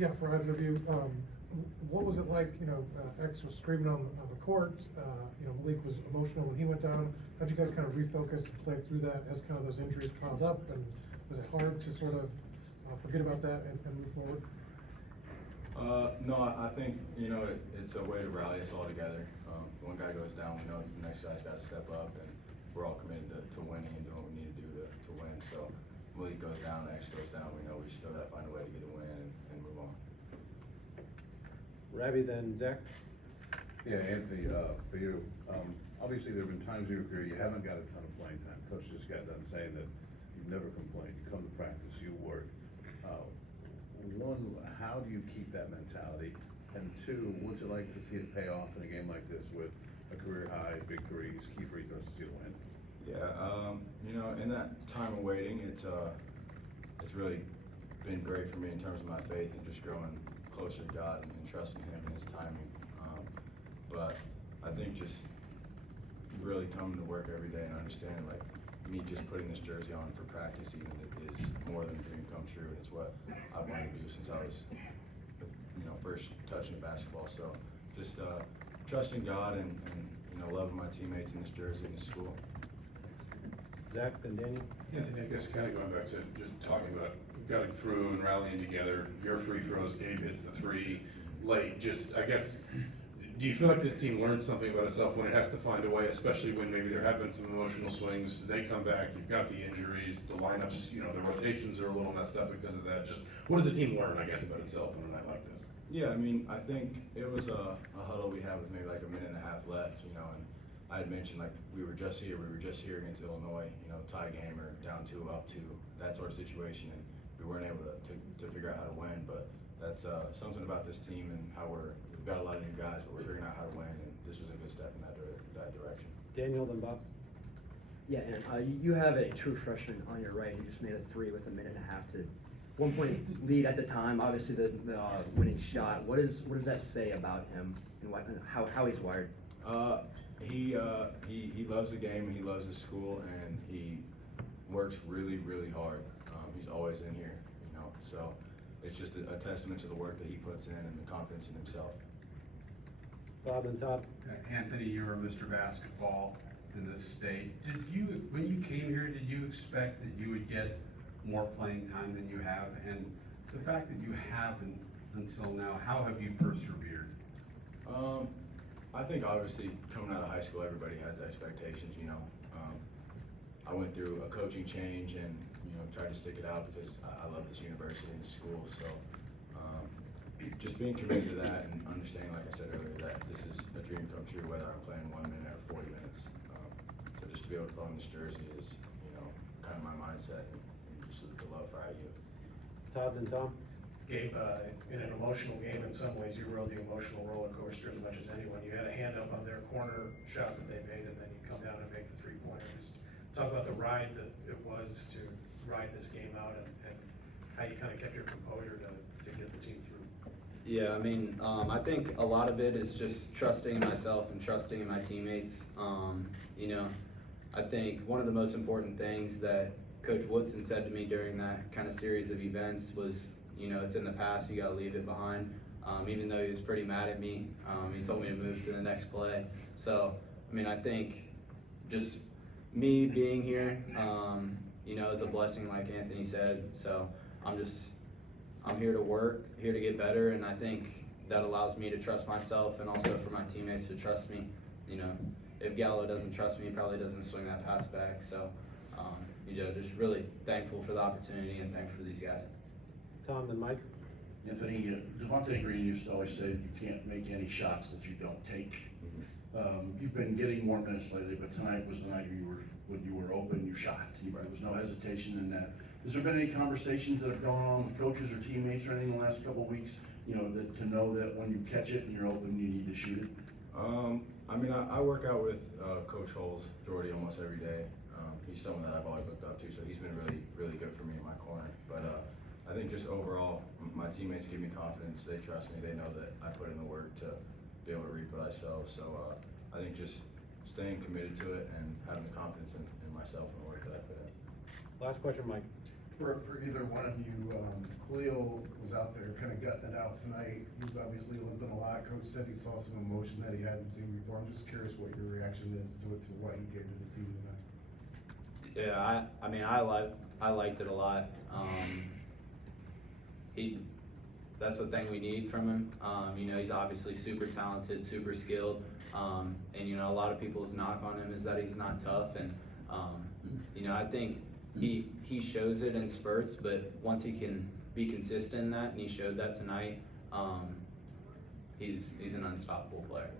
Yeah, for either of you, what was it like, X was screaming on the court, Malik was emotional when he went down. How'd you guys kind of refocus and play through that as kind of those injuries piled up? And was it hard to sort of forget about that and move forward? No, I think, it's a way to rally us all together. One guy goes down, we know it's the next guy's got to step up, and we're all committed to winning and doing what we need to do to win. So Malik goes down, X goes down, we know we still got to find a way to get a win and move on. Ravi, then Zach. Yeah, Anthony, for you, obviously there have been times in your career you haven't got a ton of playing time. Coach just got done saying that you've never complained. You come to practice, you work. One, how do you keep that mentality? And two, what's it like to see it pay off in a game like this with a career high, big threes, key free throws to see the win? Yeah, in that time of waiting, it's really been great for me in terms of my faith and just growing closer to God and trusting Him and His timing. But I think just really coming to work every day and understanding, like, me just putting this jersey on for practice even is more than a dream come true. It's what I wanted to do since I was, first touching the basketball. So just trusting God and loving my teammates in this jersey and this school. Zach, then Daniel. Anthony, I guess kind of going back to just talking about getting through and rallying together, your free throws, Gabe hits the three late. Just, I guess, do you feel like this team learns something about itself when it has to find a way, especially when maybe there have been some emotional swings, they come back, you've got the injuries, the lineups, the rotations are a little messed up because of that. Just, what does the team learn, I guess, about itself on a night like this? Yeah, I think it was a huddle we had with maybe like a minute and a half left, and I had mentioned, like, we were just here against Illinois, tie game or down 2, up 2, that sort of situation, and we weren't able to figure out how to win. But that's something about this team and how we've got a lot of new guys, but we're figuring out how to win, and this was a good step in that direction. Daniel, then Bob. Yeah, and you have a true freshman on your right who just made a 3 with a minute and a half to 1 point lead at the time. Obviously, the winning shot. What does that say about him and how he's wired? He loves the game and he loves his school and he works really, really hard. He's always in here, so it's just a testament to the work that he puts in and the confidence in himself. Bob and Todd. Anthony, you're Mr. Basketball in this state. When you came here, did you expect that you would get more playing time than you have? And the fact that you haven't until now, how have you persevered? I think obviously coming out of high school, everybody has expectations, I went through a coaching change and, tried to stick it out because I love this university and this school. So just being committed to that and understanding, like I said earlier, that this is a dream come true, whether I'm playing 1 minute or 40 minutes. So just to be able to put on this jersey is, kind of my mindset and just the love for IU. Todd, then Tom. Gabe, in an emotional game, in some ways, you rode the emotional roller coaster as much as anyone. You had a hand up on their corner shot that they made, and then you come down and make the 3-pointer. Just talk about the ride that it was to ride this game out and how you kind of kept your composure to get the team through. Yeah, I think a lot of it is just trusting in myself and trusting in my teammates. I think one of the most important things that Coach Woodson said to me during that kind of series of events was, it's in the past, you gotta leave it behind. Even though he was pretty mad at me, he told me to move to the next play. So, I think just me being here, is a blessing, like Anthony said. So I'm here to work, here to get better, and I think that allows me to trust myself and also for my teammates to trust me. If Gallo doesn't trust me, he probably doesn't swing that pass back. So, just really thankful for the opportunity and thankful for these guys. Tom, then Mike. Anthony, Devontae Green used to always say that you can't make any shots that you don't take. You've been getting more minutes lately, but tonight was the night when you were open, you shot. There was no hesitation in that. Has there been any conversations that have gone on with coaches or teammates or anything in the last couple of weeks, to know that when you catch it and you're open, you need to shoot it? I work out with Coach Holes, Jordy, almost every day. He's someone that I've always looked up to, so he's been really, really good for me in my corner. But I think just overall, my teammates give me confidence. They trust me. They know that I put in the work to be able to reap what I sow. So I think just staying committed to it and having the confidence in myself and the work that I put in. Last question, Mike. For either one of you, Leal was out there kind of gutting it out tonight. He was obviously limping a lot. Coach said he saw some emotion that he hadn't seen before. I'm just curious what your reaction is to what he gave to the team tonight. Yeah, I mean, I liked it a lot. That's the thing we need from him. You know, he's obviously super talented, super skilled. And you know, a lot of people's knock on him is that he's not tough. And you know, I think he shows it in spurts, but once he can be consistent in that, and he showed that tonight, he's an unstoppable player.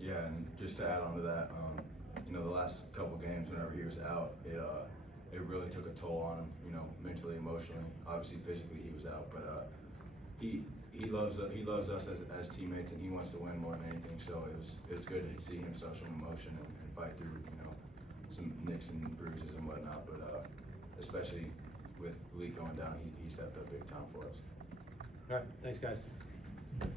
Yeah, and just to add on to that, you know, the last couple games whenever he was out, it really took a toll on him, you know, mentally, emotionally. Obviously, physically he was out, but he loves us as teammates, and he wants to win more than anything. So it was good to see him show some emotion and fight through, you know, some nicks and bruises and whatnot. But especially with Leal going down, he stepped up big time for us. All right, thanks, guys.